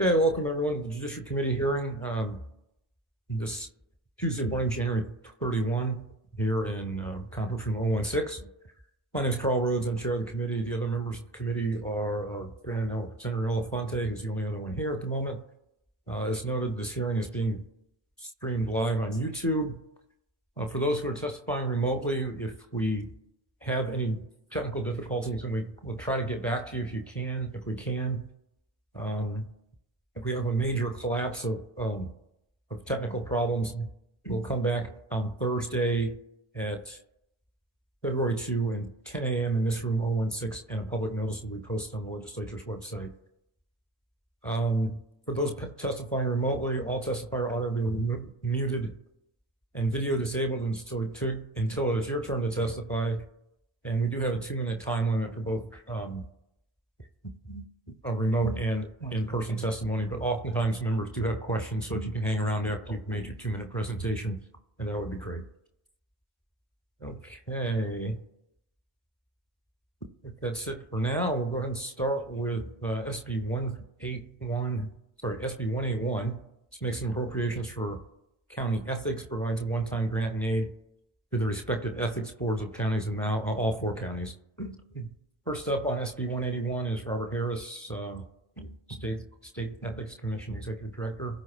Okay, welcome everyone to the Judicial Committee hearing this Tuesday morning, January 31, here in conference room 016. My name is Carl Rhodes. I'm chair of the committee. The other members of the committee are Senator Elefante, who's the only other one here at the moment. As noted, this hearing is being streamed live on YouTube. For those who are testifying remotely, if we have any technical difficulties, and we'll try to get back to you if we can. If we have a major collapse of technical problems, we'll come back on Thursday at February 2 and 10 a.m. in this room 016, and a public notice will be posted on the legislature's website. For those testifying remotely, all testifier audio will be muted and video disabled until it is your turn to testify. And we do have a 2-minute time limit for both a remote and in-person testimony, but oftentimes members do have questions, so if you can hang around after you've made your 2-minute presentation, and that would be great. Okay. If that's it for now, we'll go ahead and start with SB 181. This makes some appropriations for county ethics, provides a one-time grant and aid to the respective ethics boards of counties in all 4 counties. First up on SB 181 is Robert Harris, State Ethics Commission Executive Director.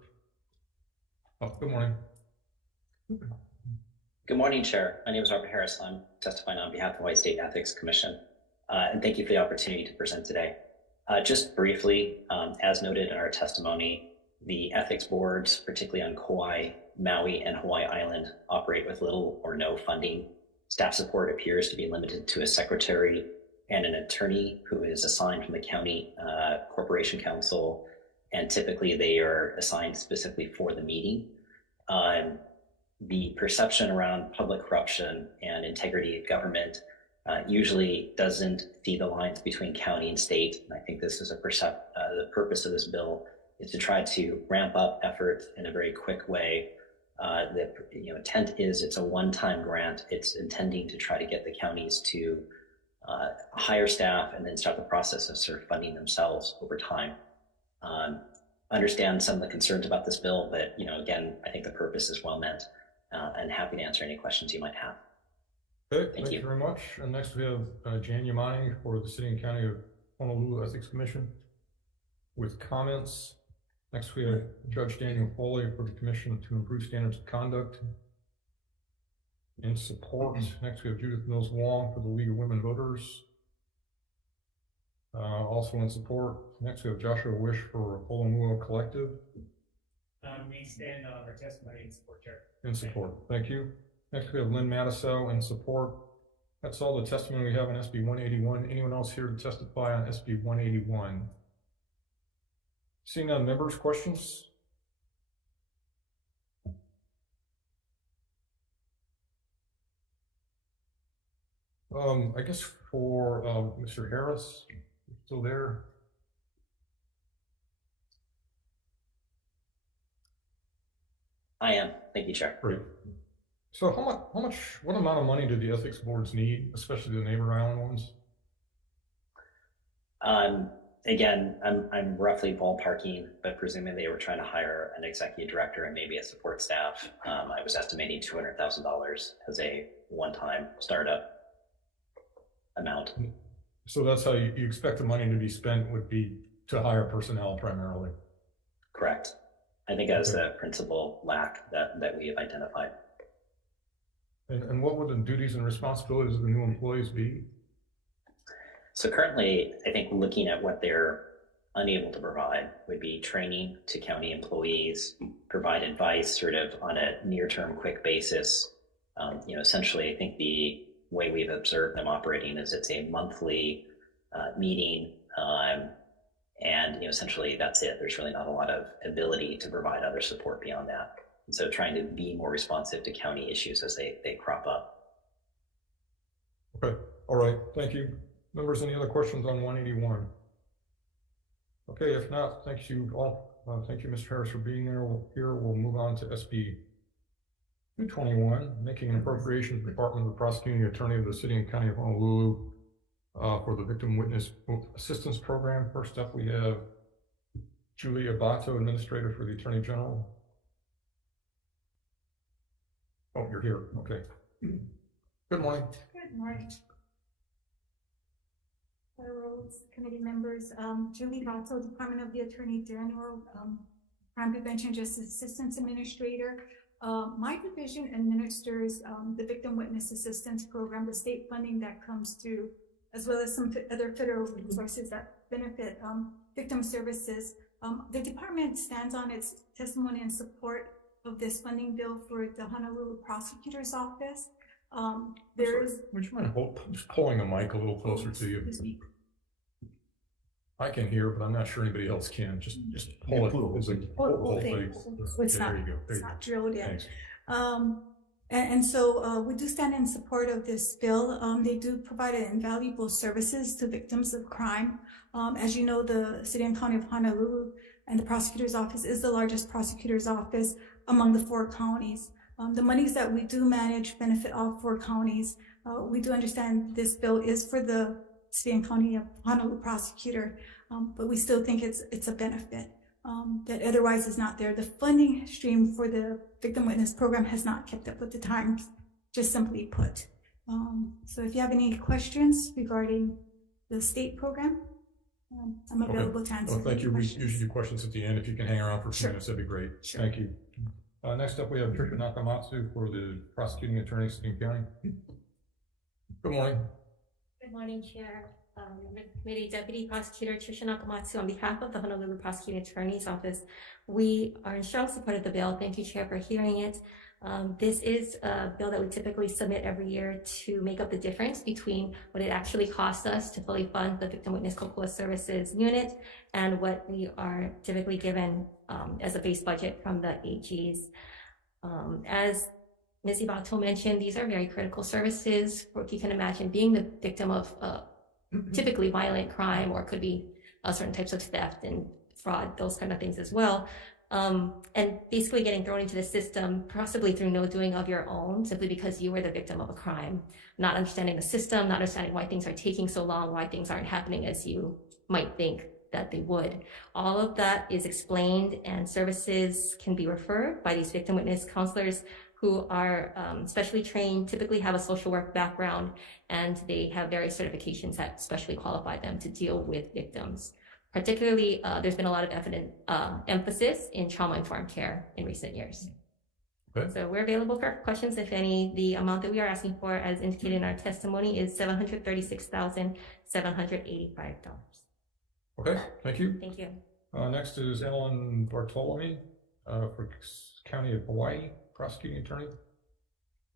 Good morning. Good morning, Chair. My name is Robert Harris. I'm testifying on behalf of the Hawaii State Ethics Commission, and thank you for the opportunity to present today. Just briefly, as noted in our testimony, the ethics boards, particularly on Kauai, Maui, and Hawaii Island, operate with little or no funding. Staff support appears to be limited to a secretary and an attorney who is assigned from the county corporation council, and typically they are assigned specifically for the meeting. The perception around public corruption and integrity of government usually doesn't see the lines between county and state. And I think this is the purpose of this bill is to try to ramp up efforts in a very quick way. The intent is it's a one-time grant. It's intending to try to get the counties to hire staff and then start the process of sort of funding themselves over time. Understand some of the concerns about this bill, but again, I think the purpose is well meant, and happy to answer any questions you might have. Okay, thank you very much. And next we have Jan Yamani for the City and County of Honolulu Ethics Commission with comments. Next we have Judge Daniel Foley for the Commission to Improve Standards of Conduct. In support, next we have Judith Mills Wong for the League of Women Voters. Also in support, next we have Joshua Wish for Olomua Collective. We stand on our testimony in support, Chair. In support, thank you. Next we have Lynn Matisow in support. That's all the testimony we have on SB 181. Anyone else here to testify on SB 181? Seeing none, members, questions? I guess for Mr. Harris, still there? I am. Thank you, Chair. Great. So what amount of money do the ethics boards need, especially the neighbor island ones? Again, I'm roughly ballparking, but presuming they were trying to hire an executive director and maybe a support staff, I was estimating $200,000 as a one-time startup amount. So that's how you expect the money to be spent, would be to hire personnel primarily? Correct. I think that's the principal lack that we have identified. And what would the duties and responsibilities of the new employees be? So currently, I think looking at what they're unable to provide would be training to county employees, provide advice sort of on a near-term quick basis. Essentially, I think the way we've observed them operating is it's a monthly meeting, and essentially that's it. There's really not a lot of ability to provide other support beyond that. And so trying to be more responsive to county issues as they crop up. Okay, all right, thank you. Members, any other questions on 181? Okay, if not, thank you all. Thank you, Mr. Harris, for being there. We'll move on to SB 221, making an appropriation to the Department of the Prosecuting Attorney of the City and County of Honolulu for the Victim Witness Assistance Program. First up, we have Julia Bato, Administrator for the Attorney General. Oh, you're here. Okay. Good morning. Good morning. Roads Committee members, Julie Vato, Department of the Attorney General, Crime Prevention Justice Assistance Administrator. My division administers the Victim Witness Assistance Program, the state funding that comes through, as well as some other federal resources that benefit victim services. The department stands on its testimony in support of this funding bill for the Honolulu Prosecutor's Office. Would you mind just pulling the mic a little closer to you? I can hear, but I'm not sure anybody else can. Just pull it. It's like, It's not, there you go. it's not drilled in. Thanks. So we do stand in support of this bill. They do provide invaluable services to victims of crime. As you know, the City and County of Honolulu and the Prosecutor's Office is the largest prosecutor's office among the 4 counties. The monies that we do manage benefit all 4 counties. We do understand this bill is for the City and County of Honolulu prosecutor, but we still think it's a benefit that otherwise is not there. The funding stream for the Victim Witness Program has not kept up with the times, just simply put. So if you have any questions regarding the state program, I'm available to answer. Well, thank you. We usually do questions at the end. If you can hang around for a few minutes, that'd be great. Sure. Thank you. Next up, we have Trisha Nakamatsu for the Prosecuting Attorney, City and County. Good morning. Good morning, Chair. Committee Deputy Prosecutor Trisha Nakamatsu on behalf of the Honolulu Prosecuting Attorney's Office. We are in strong support of the bill. Thank you, Chair, for hearing it. This is a bill that we typically submit every year to make up the difference between what it actually costs us to fully fund the Victim Witness Kokua Services unit and what we are typically given as a base budget from the AGs. As Ms. Ibato mentioned, these are very critical services. If you can imagine being the victim of typically violent crime, or it could be certain types of theft and fraud, those kind of things as well. And basically getting thrown into the system, possibly through no doing of your own, simply because you were the victim of a crime, not understanding the system, not understanding why things are taking so long, why things aren't happening as you might think that they would. All of that is explained, and services can be referred by these victim witness counselors who are specially trained, typically have a social work background, and they have various certifications that specially qualify them to deal with victims. Particularly, there's been a lot of emphasis in trauma-informed care in recent years. Okay. So we're available for questions, if any. The amount that we are asking for, as indicated in our testimony, is $736,785. Okay, thank you. Thank you. Next is Ellen Bartolome for County of Hawai'i, Prosecuting Attorney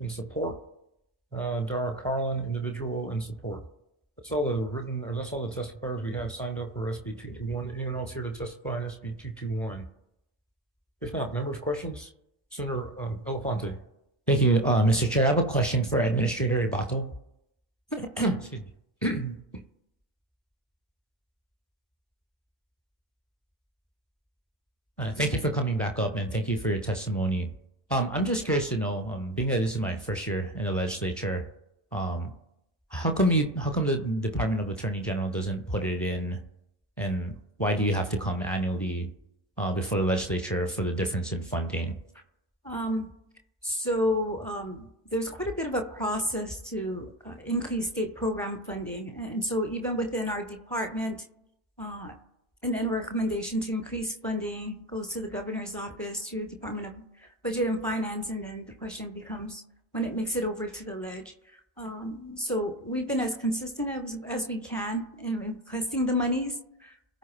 in support. Dara Carlin, Individual in support. That's all that's all the testifiers we have signed up for SB 221. Anyone else here to testify on SB 221? If not, members, questions? Senator Elefante. Thank you, Mr. Chair. I have a question for Administrator Ibato. Excuse me. Thank you for coming back up, and thank you for your testimony. I'm just curious to know, being that this is my first year in the legislature, how come the Department of Attorney General doesn't put it in, and why do you have to come annually before the legislature for the difference in funding? There's quite a bit of a process to increase state program funding, and so even within our department, and then recommendation to increase funding goes to the governor's office, to Department of Budget and Finance, and then the question becomes when it makes it over to the ledge. So we've been as consistent as we can in requesting the monies.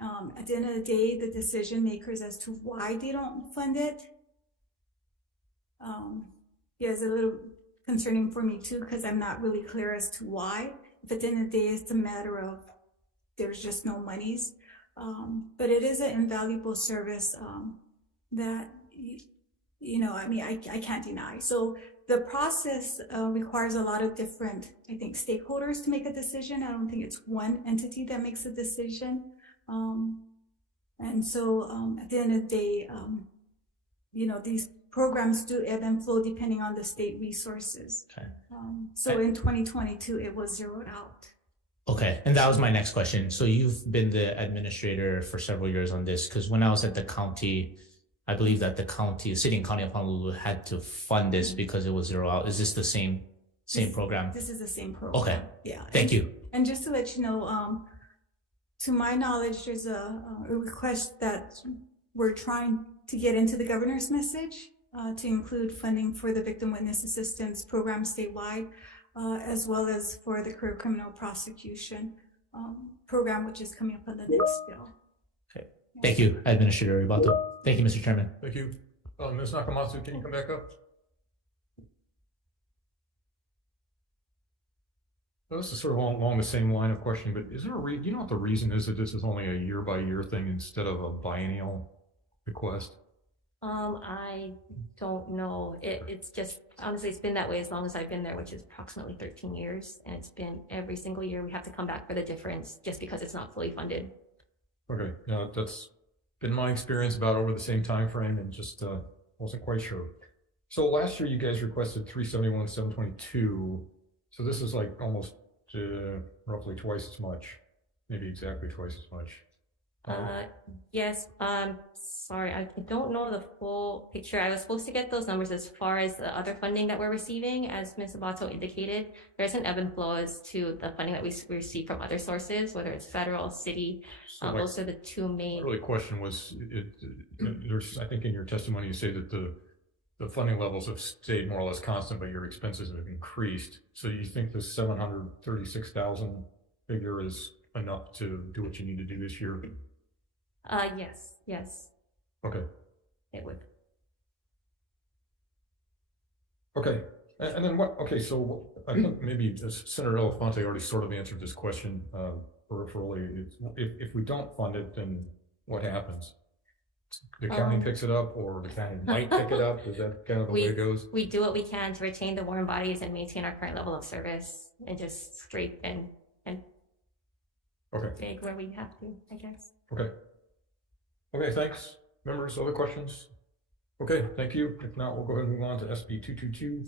At the end of the day, the decision makers as to why they don't fund it is a little concerning for me too, because I'm not really clear as to why. If at the end of the day, it's a matter of there's just no monies. But it is an invaluable service that, I can't deny. So the process requires a lot of different, I think, stakeholders to make a decision. I don't think it's one entity that makes a decision. And so at the end of the day, these programs do ebb and flow depending on the state resources. Okay. So in 2022, it was zeroed out. Okay, and that was my next question. So you've been the administrator for several years on this, because when I was at the county, I believe that the city and county of Honolulu had to fund this because it was zero out. Is this the same program? This is the same program. Okay, Yeah. thank you. And just to let you know, to my knowledge, there's a request that we're trying to get into the governor's message to include funding for the victim witness assistance program statewide, as well as for the career criminal prosecution program, which is coming up on the next bill. Okay, thank you, Administrator Ribato. Thank you, Mr. Chairman. Thank you. Ms. Nakamatsu, can you come back up? So this is sort of along the same line of questioning, but is there do you know what the reason is that this is only a year-by-year thing instead of a biennial request? I don't know. It's just, honestly, it's been that way as long as I've been there, which is approximately 13 years. And it's been every single year we have to come back for the difference just because it's not fully funded. Okay, yeah, that's been my experience about over the same time frame, and just wasn't quite sure. So last year you guys requested 371, 722. So this is like almost roughly twice as much, maybe exactly twice as much. Yes, sorry, I don't know the full picture. I was supposed to get those numbers as far as the other funding that we're receiving. As Ms. Abato indicated, there's an ebb and flow as to the funding that we receive from other sources, whether it's federal, city. So those are the two main. Really, question was, there's, I think in your testimony you say that the funding levels have stayed more or less constant, but your expenses have increased. So you think the 736,000 figure is enough to do what you need to do this year? Yes. Okay. It would. Okay. And then what? Okay, so I think maybe Senator Elefante already sort of answered this question peripherally. If we don't fund it, then what happens? The county picks it up, or the county might pick it up? Is that kind of the way it goes? We do what we can to retain the warm bodies and maintain our current level of service, and just scrape and okay. dig where we have to, I guess. Okay. Okay, thanks. Members, other questions? Okay, thank you. If not, we'll go ahead and move on to SB 222,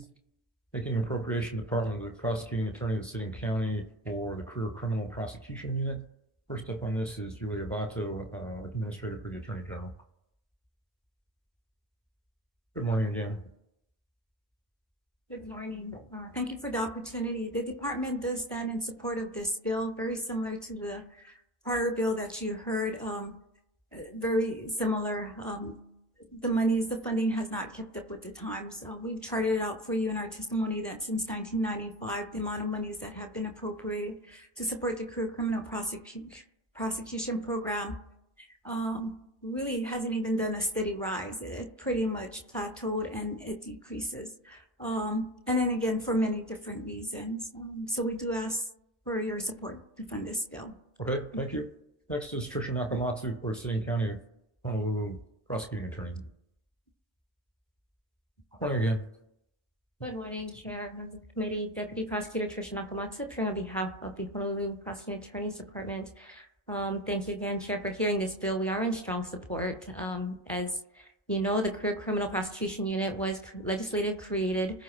making appropriation Department of the Prosecuting Attorney of the City and County for the Career Criminal Prosecution Unit. First up on this is Julia Abato, Administrator for the Attorney General. Good morning again. Good morning. Thank you for the opportunity. The department does stand in support of this bill, very similar to the prior bill that you heard. Very similar. The funding has not kept up with the times. We've charted it out for you in our testimony that since 1995, the amount of monies that have been appropriated to support the career criminal prosecution program really hasn't even done a steady rise. It pretty much plateaued and it decreases. And then again, for many different reasons. So we do ask for your support to fund this bill. Okay, thank you. Next is Tricia Nakamatsu for City and County Honolulu Prosecuting Attorney. Morning again. Good morning, Chair, members of the committee. Deputy Prosecutor Tricia Nakamatsu, appearing on behalf of the Honolulu Prosecuting Attorney's Department. Thank you again, Chair, for hearing this bill. We are in strong support. As you know, the Career Criminal Prosecution Unit was legislatively created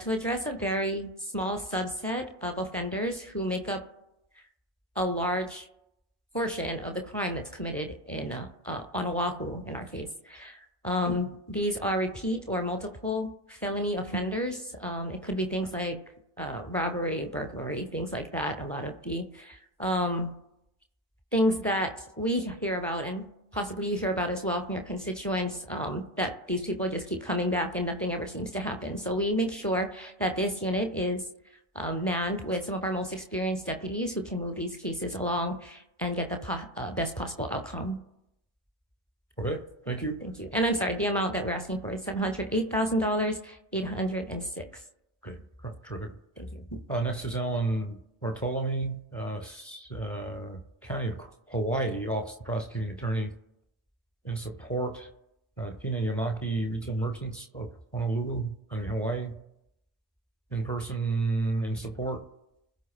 to address a very small subset of offenders who make up a large portion of the crime that's committed on Oahu, in our case. These are repeat or multiple felony offenders. It could be things like robbery, burglary, things like that. A lot of the things that we hear about, and possibly you hear about as well from your constituents, that these people just keep coming back and nothing ever seems to happen. So we make sure that this unit is manned with some of our most experienced deputies who can move these cases along and get the best possible outcome. Okay, thank you. Thank you. And I'm sorry, the amount that we're asking for is $708,806. Okay, terrific. Thank you. Next is Ellen Bartolome, County of Hawai'i, Office of the Prosecuting Attorney, in support. Tina Yamaki, Retail Merchants of Hawaii, in person in support.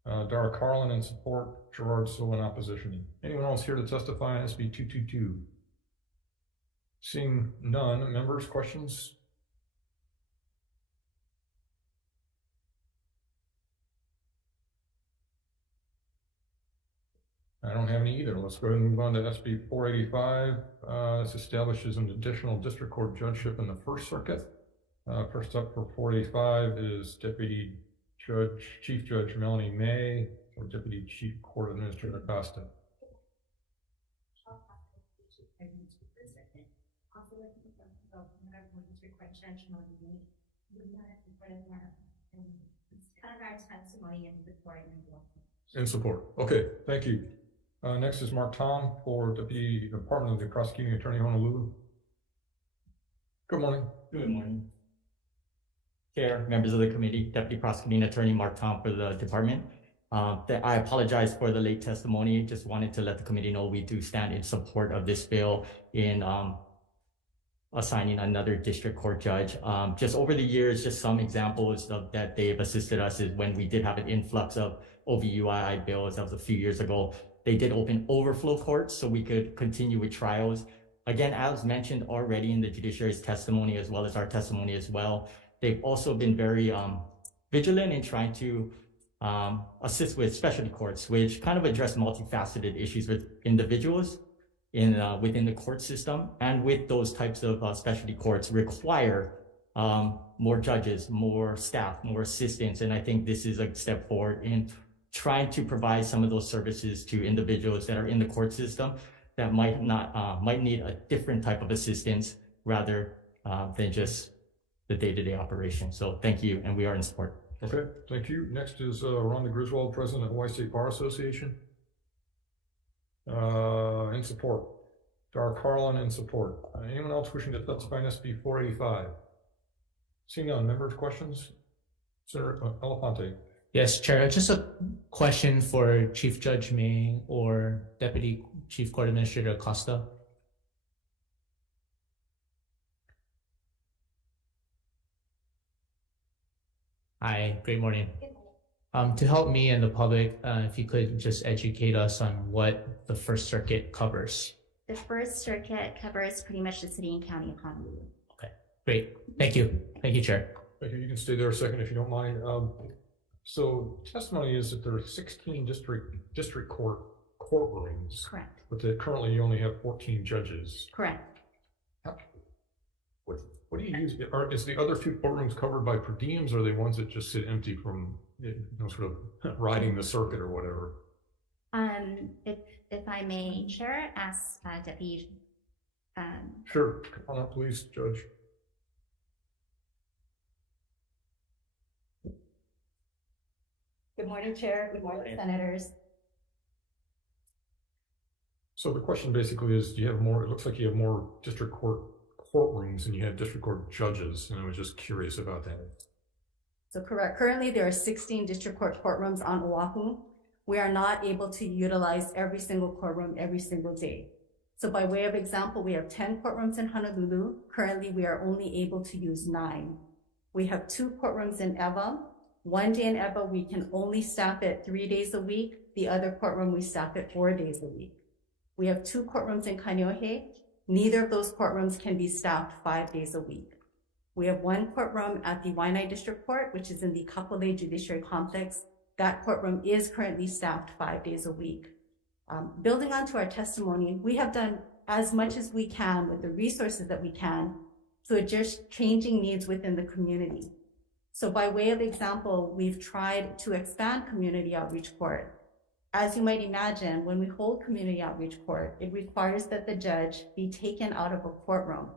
Dara Carlin in support. Gerard So in opposition. Anyone else here to testify on SB 222? Seeing none, members, questions? I don't have any either. Let's go ahead and move on to SB 485. This establishes an additional district court judgeship in the First Circuit. First up for 485 is Chief Judge Melanie May or Deputy Chief Court Administrator Costa. In support. Okay, thank you. Next is Mark Tom for Deputy Department of the Prosecuting Attorney, Honolulu. Good morning. Good morning. Chair, members of the committee, Deputy Prosecuting Attorney Mark Tom for the department. I apologize for the late testimony. Just wanted to let the committee know we do stand in support of this bill in assigning another district court judge. Just over the years, just some examples of that they've assisted us is when we did have an influx of OVUII bills, that was a few years ago. They did open overflow courts so we could continue with trials. Again, as mentioned already in the judiciary's testimony, as well as our testimony as well, they've also been very vigilant in trying to assist with specialty courts, which kind of address multifaceted issues with individuals within the court system. And with those types of specialty courts require more judges, more staff, more assistants. And I think this is a step forward in trying to provide some of those services to individuals that are in the court system that might need a different type of assistance rather than just the day-to-day operation. So thank you, and we are in support. Okay, thank you. Next is Rhonda Griswold, President of Hawaii State Bar Association. In support. Dar Carlin in support. Anyone else wishing to testify in SB 485? Seeing none, members' questions? Senator Elefante. Yes, Chair. Just a question for Chief Judge May or Deputy Chief Court Administrator Acosta. Hi, great morning. To help me and the public, if you could just educate us on what the First Circuit covers. The First Circuit covers pretty much the city and county of Honolulu. Okay, great. Thank you. Thank you, Chair. Thank you. You can stay there a second if you don't mind. So testimony is that there are 16 district court courtrooms. Correct. But that currently you only have 14 judges. Correct. What do you use? Is the other two courtrooms covered by per diems, or are they ones that just sit empty from sort of riding the circuit or whatever? If I may, Chair, ask Deputy. Sure. Come on up, please, Judge. Good morning, Chair. Good morning, Senators. So the question basically is, do you have more? It looks like you have more district court courtrooms than you have district court judges, and I was just curious about that. So correct. Currently, there are 16 district court courtrooms on Oahu. We are not able to utilize every single courtroom every single day. So by way of example, we have 10 courtrooms in Honolulu. Currently, we are only able to use 9. We have 2 courtrooms in Ewa. One day in Ewa, we can only staff it 3 days a week. The other courtroom, we staff it 4 days a week. We have 2 courtrooms in Kaneohe. Neither of those courtrooms can be staffed 5 days a week. We have 1 courtroom at the Waianae District Court, which is in the Kapolei Judiciary Complex. That courtroom is currently staffed 5 days a week. Building onto our testimony, we have done as much as we can with the resources that we can to adjust changing needs within the community. So by way of example, we've tried to expand community outreach court. As you might imagine, when we hold community outreach court, it requires that the judge be taken out of a courtroom.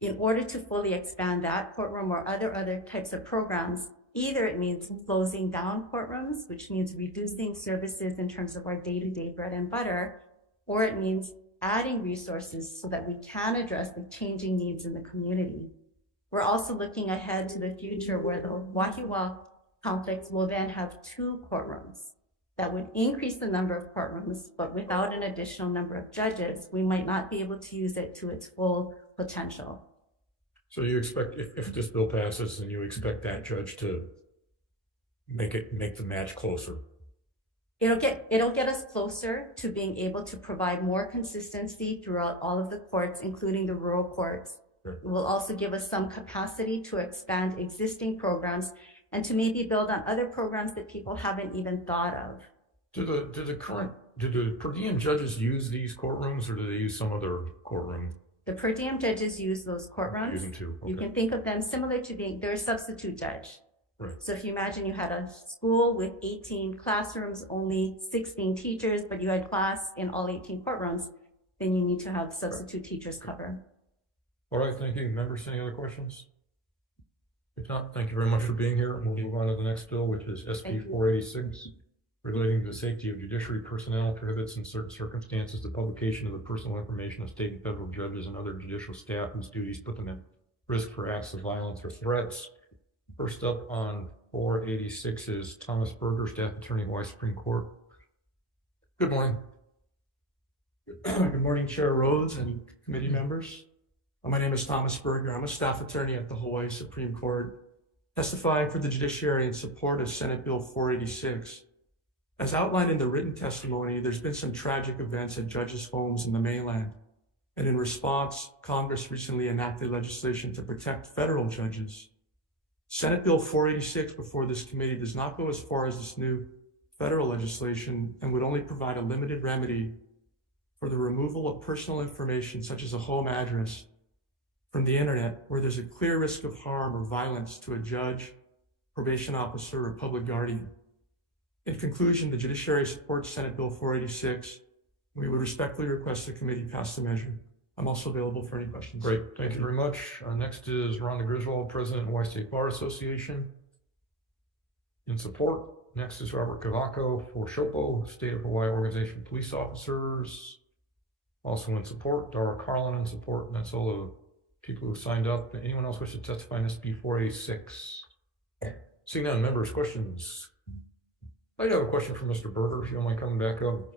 In order to fully expand that courtroom or other types of programs, either it means closing down courtrooms, which means reducing services in terms of our day-to-day bread and butter, or it means adding resources so that we can address the changing needs in the community. We're also looking ahead to the future where the Wahiawa complex will then have 2 courtrooms. That would increase the number of courtrooms, but without an additional number of judges, we might not be able to use it to its full potential. So you expect, if this bill passes, then you expect that judge to make the match closer? It'll get us closer to being able to provide more consistency throughout all of the courts, including the rural courts. Sure. It will also give us some capacity to expand existing programs and to maybe build on other programs that people haven't even thought of. Do the current do the per diem judges use these courtrooms or do they use some other courtroom? The per diem judges use those courtrooms. Use them too. You Okay. can think of them similar to they're a substitute judge. Right. So if you imagine you had a school with 18 classrooms, only 16 teachers, but you had class in all 18 courtrooms, then you need to have substitute teachers cover. All right, thank you. Members, any other questions? If not, thank you very much for being here. We'll move on to the next bill, which is SB Thank you. 486, relating to the safety of judiciary personnel, prohibits in certain circumstances the publication of the personal information of state and federal judges and other judicial staff whose duties put them at risk for acts of violence or threats. First up on 486 is Thomas Berger, Staff Attorney, Hawaii Supreme Court. Good morning. Good morning, Chair Rhodes and committee members. My name is Thomas Berger. I'm a staff attorney at the Hawaii Supreme Court, testifying for the judiciary in support of Senate Bill 486. As outlined in the written testimony, there's been some tragic events at judges' homes in the mainland. And in response, Congress recently enacted legislation to protect federal judges. Senate Bill 486 before this committee does not go as far as this new federal legislation and would only provide a limited remedy for the removal of personal information such as a home address from the internet where there's a clear risk of harm or violence to a judge, probation officer, or public guardian. In conclusion, the judiciary supports Senate Bill 486. We would respectfully request the committee pass the measure. I'm also available for any questions. Great, thank you very much. Next is Rhonda Griswold, President of Hawaii State Bar Association. In support, next is Robert Cavaco for SHOPO, State of Hawaii Organization of Police Officers. Also in support, Dara Carlin in support, and that's all the people who signed up. Anyone else wish to testify in SB 486? Seeing none, members, questions? I have a question for Mr. Berger, if you don't mind coming back up.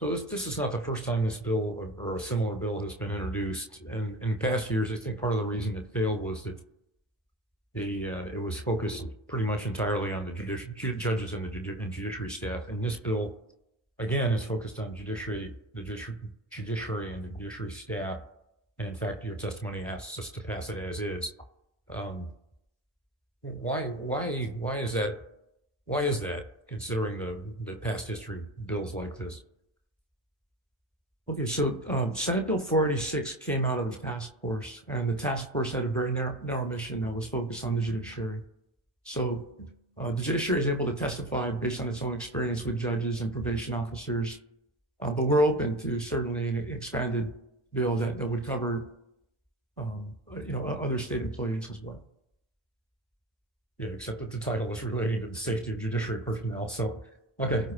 So this is not the first time this bill or a similar bill has been introduced. And in past years, I think part of the reason it failed was that it was focused pretty much entirely on the judges and the judiciary staff. And this bill, again, is focused on judiciary and the judiciary staff. And in fact, your testimony asks us to pass it as is. Why is that? Why is that, considering the past history of bills like this? Okay, so Senate Bill 486 came out of the task force, and the task force had a very narrow mission that was focused on the judiciary. So the judiciary is able to testify based on its own experience with judges and probation officers, but we're open to certainly an expanded bill that would cover, other state employees as well. Yeah, except that the title was relating to the safety of judiciary personnel. So, okay,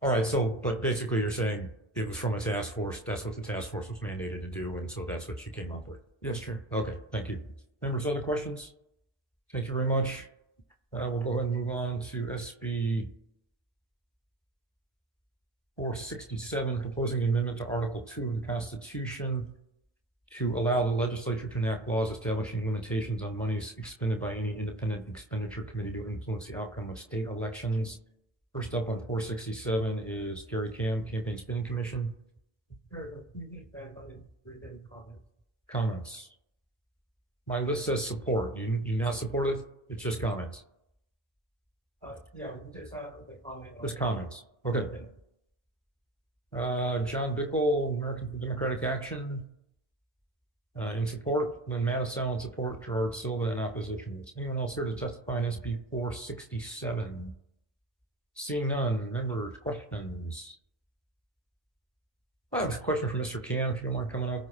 all right. So, but basically, you're saying it was from a task force. That's what the task force was mandated to do, and so that's what you came up with. Yes, Chair. Okay, thank you. Members, other questions? Thank you very much. We'll go ahead and move on to SB 467, proposing an amendment to Article 2 of the Constitution to allow the legislature to enact laws establishing limitations on monies expended by any independent expenditure committee to influence the outcome of state elections. First up on 467 is Gary Cam, Campaign Spending Commission. Comments. My list says support. You not support it? It's just comments. Yeah, we just have the comment. Just comments. Okay. John Bickel, American for Democratic Action. In support, Lynn Mattisell in support, Gerard Silva in opposition. Is anyone else here to testify in SB 467? Seeing none, members, questions? I have a question for Mr. Cam, if you don't mind coming up.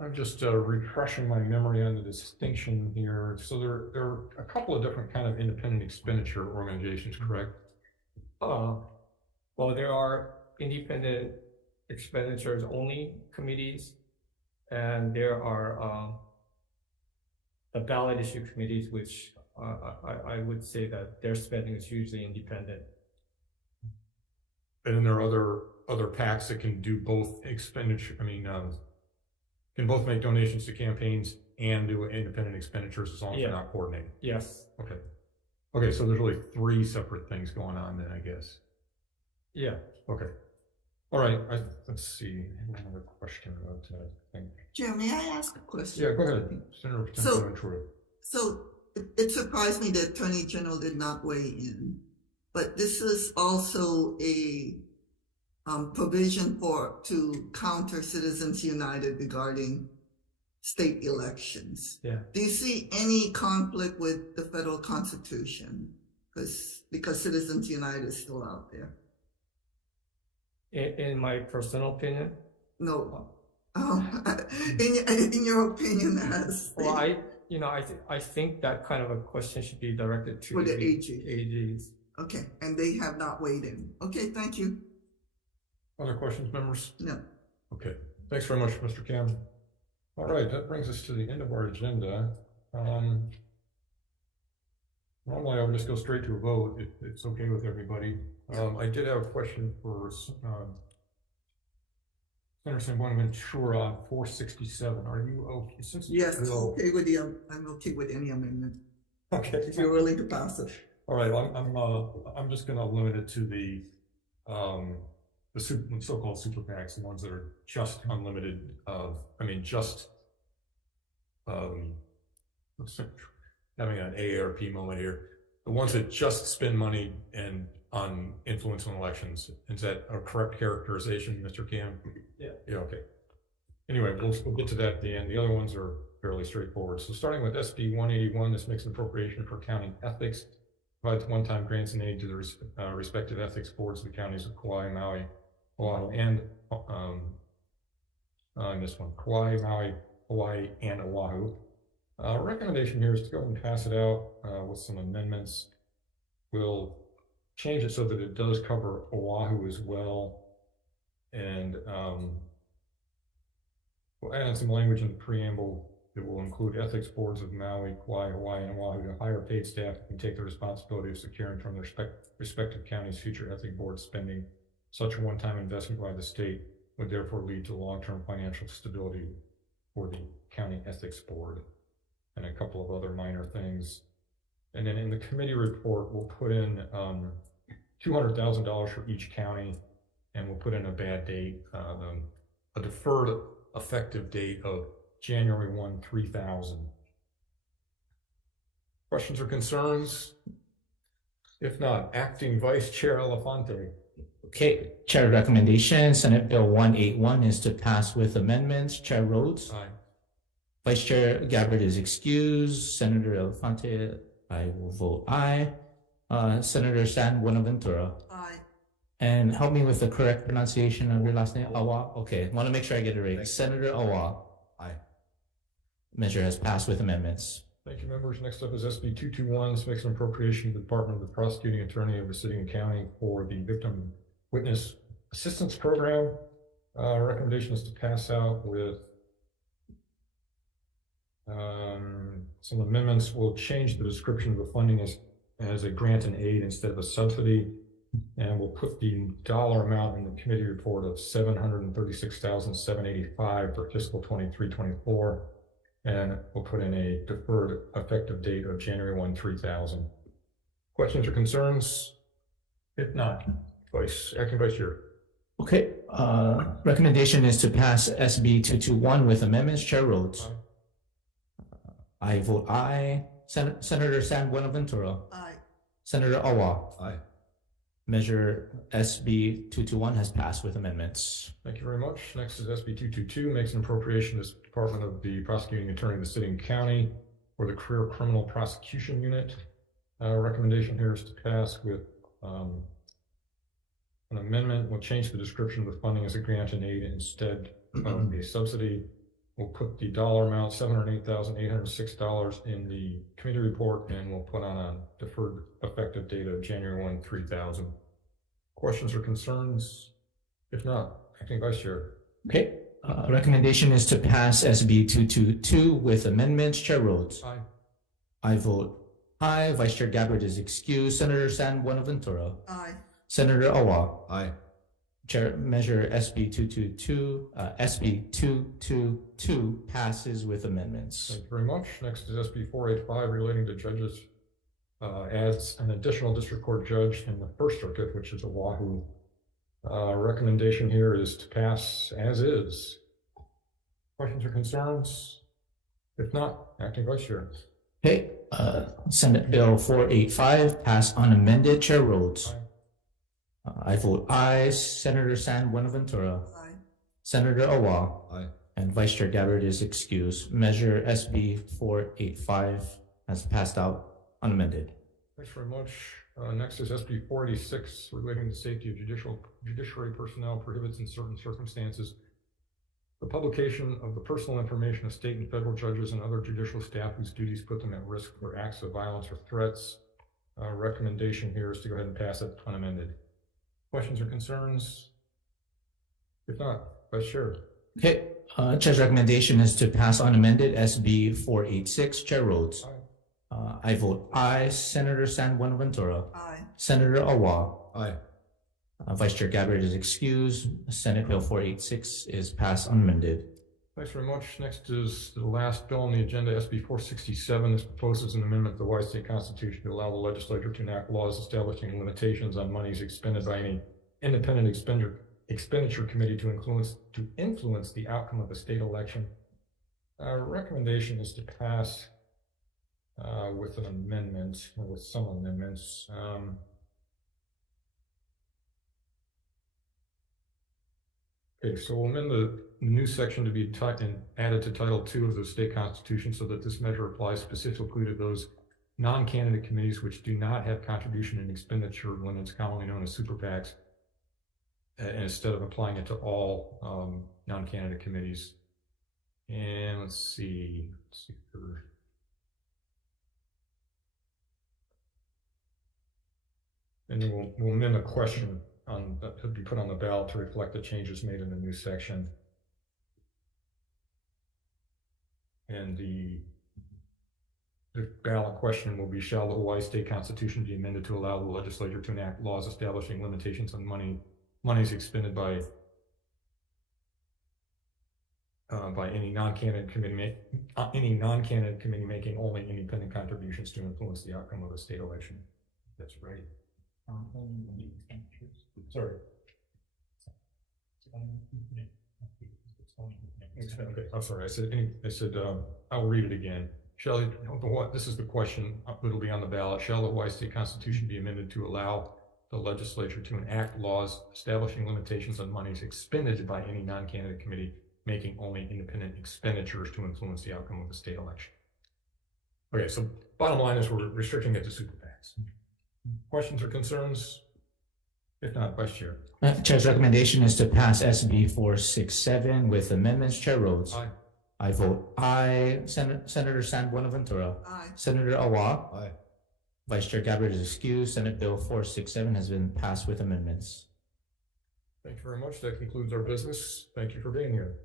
I'm just refreshing my memory on the distinction here. So there are a couple of different kind of independent expenditure organizations, correct? Well, there are independent expenditures only committees, and there are the ballot issue committees, which I would say that their spending is usually independent. And then there are other PACs that can do both expenditure. I mean, can both make donations to campaigns and do independent expenditures as long as they're not coordinated. Yes. Okay. Okay, so there's really three separate things going on then, I guess. Yeah. Okay. All right. Let's see. I have another question about that thing. Chair, may I ask a question? Yeah, go ahead. Senator So, Intruder. So it surprised me that Attorney General did not weigh in, but this is also a provision to counter Citizens United regarding state elections. Yeah. Do you see any conflict with the federal constitution? Because Citizens United is still out there. In my personal opinion, No. In your opinion, as well, I think that kind of a question should be directed to For the AG. AGs. okay, and they have not weighed in. Okay, thank you. Other questions, members? No. Okay, thanks very much, Mr. Kim. All right, that brings us to the end of our agenda. Normally, I would just go straight to a vote if it's okay with everybody. I did have a question for Senator Buenaventura on 467. Are you okay? Yes, I'm okay with I'm okay with any amendment. Okay. If you're willing to pass it. All right, I'm just going to limit it to the so-called super PACs, the ones that are just unlimited having an AARP moment here. The ones that just spend money and on influence on elections. Is that a correct characterization, Mr. Cam? Yeah. Yeah, okay. Anyway, we'll get to that at the end. The other ones are fairly straightforward. So starting with SB 181, this makes an appropriation for county ethics, provides one-time grants and aid to the respective ethics boards of the counties of Kauai, Maui, Oahu, and this one, Kauai, Maui, Hawaii, and Oahu. Recommendation here is to go and pass it out with some amendments. We'll change it so that it does cover Oahu as well, and we'll add in some language in the preamble that will include ethics boards of Maui, Kauai, Hawaii, and Oahu to hire paid staff who can take the responsibility of securing from their respective counties' future ethics board spending. Such a one-time investment by the state would therefore lead to long-term financial stability for the county ethics board, and a couple of other minor things. And then in the committee report, we'll put in $200,000 for each county, and we'll put in a bad date, a deferred effective date of January 1, 3000. Questions or concerns? If not, Acting Vice Chair Elefante. Okay, Chair recommendation, Senate Bill 181 is to pass with amendments. Chair Rhodes? Aye. Vice Chair Gabbard is excused. Senator Elefante, I will vote aye. Senator San Buenaventura. Aye. And help me with the correct pronunciation of your last name, Awa. Okay, want to make sure I get it right. Senator Awa. Aye. Measure has passed with amendments. Thank you, members. Next up is SB 221. This makes an appropriation to the Department of the Prosecuting Attorney of the City and County for the Victim Witness Assistance Program. Recommendation is to pass out with some amendments. Will change the description of the funding as a grant and aid instead of a subsidy, and we'll put the dollar amount in the committee report of $736,785 for fiscal 23-24, and we'll put in a deferred effective date of January 1, 3000. Questions or concerns? If not, Acting Vice Chair. Okay, recommendation is to pass SB 221 with amendments. Chair Rhodes. I vote aye. Senator San Buenaventura. Aye. Senator Awa. Aye. Measure SB 221 has passed with amendments. Thank you very much. Next is SB 222, makes an appropriation to the Department of the Prosecuting Attorney of the City and County for the Career Criminal Prosecution Unit. Recommendation here is to pass with an amendment. We'll change the description of the funding as a grant and aid instead of a subsidy. We'll put the dollar amount, $708,806 in the committee report, and we'll put on a deferred effective date of January 1, 3000. Questions or concerns? If not, Acting Vice Chair. Okay, recommendation is to pass SB 222 with amendments. Chair Rhodes. Aye. I vote aye. Vice Chair Gabbard is excused. Senator San Buenaventura. Aye. Senator Awa. Aye. Chair, measure SB 222 passes with amendments. Thank you very much. Next is SB 485 relating to judges. Adds an additional district court judge in the First Circuit, which is Oahu. Recommendation here is to pass as is. Questions or concerns? If not, Acting Vice Chair. Okay, Senate Bill 485 passed unamended. Chair Rhodes. I vote aye. Senator San Buenaventura. Aye. Senator Awa. Aye. And Vice Chair Gabbard is excused. Measure SB 485 has passed out unamended. Thanks very much. Next is SB 486 relating to safety of judiciary personnel prohibits in certain circumstances the publication of the personal information of state and federal judges and other judicial staff whose duties put them at risk for acts of violence or threats. Recommendation here is to go ahead and pass it unamended. Questions or concerns? If not, Vice Chair. Okay, Chair's recommendation is to pass unamended SB 486. Chair Rhodes. I vote aye. Senator San Buenaventura. Aye. Senator Awa. Aye. Vice Chair Gabbard is excused. Senate Bill 486 is passed unamended. Thanks very much. Next is the last bill on the agenda, SB 467. This proposes an amendment to the Hawaii State Constitution to allow the legislature to enact laws establishing limitations on monies expended by any independent expenditure committee to influence the outcome of a state election. Our recommendation is to pass with an amendment, or with some amendments. Okay, so we'll amend the new section to be added to Title II of the state constitution so that this measure applies specifically to those non-candidate committees which do not have contribution and expenditure limits, commonly known as super PACs, and instead of applying it to all non-candidate committees. And let's see. And then we'll amend the question that could be put on the ballot to reflect the changes made in the new section. And the ballot question will be, shall the Hawaii State Constitution be amended to allow the legislature to enact laws establishing limitations on monies expended by any non-candidate committee making only independent contributions to influence the outcome of a state election. That's right. Sorry. Okay, I'm sorry. I said I'll read it again. This is the question that'll be on the ballot. Shall the Hawaii State Constitution be amended to allow the legislature to enact laws establishing limitations on monies expended by any non-candidate committee making only independent expenditures to influence the outcome of the state election? Okay, so bottom line is we're restricting it to super PACs. Questions or concerns? If not, Vice Chair. Chair's recommendation is to pass SB 467 with amendments. Chair Rhodes. Aye. I vote aye. Senator San Buenaventura. Aye. Senator Awa. Aye. Vice Chair Gabbard is excused. Senate Bill 467 has been passed with amendments. Thank you very much. That concludes our business. Thank you for being here.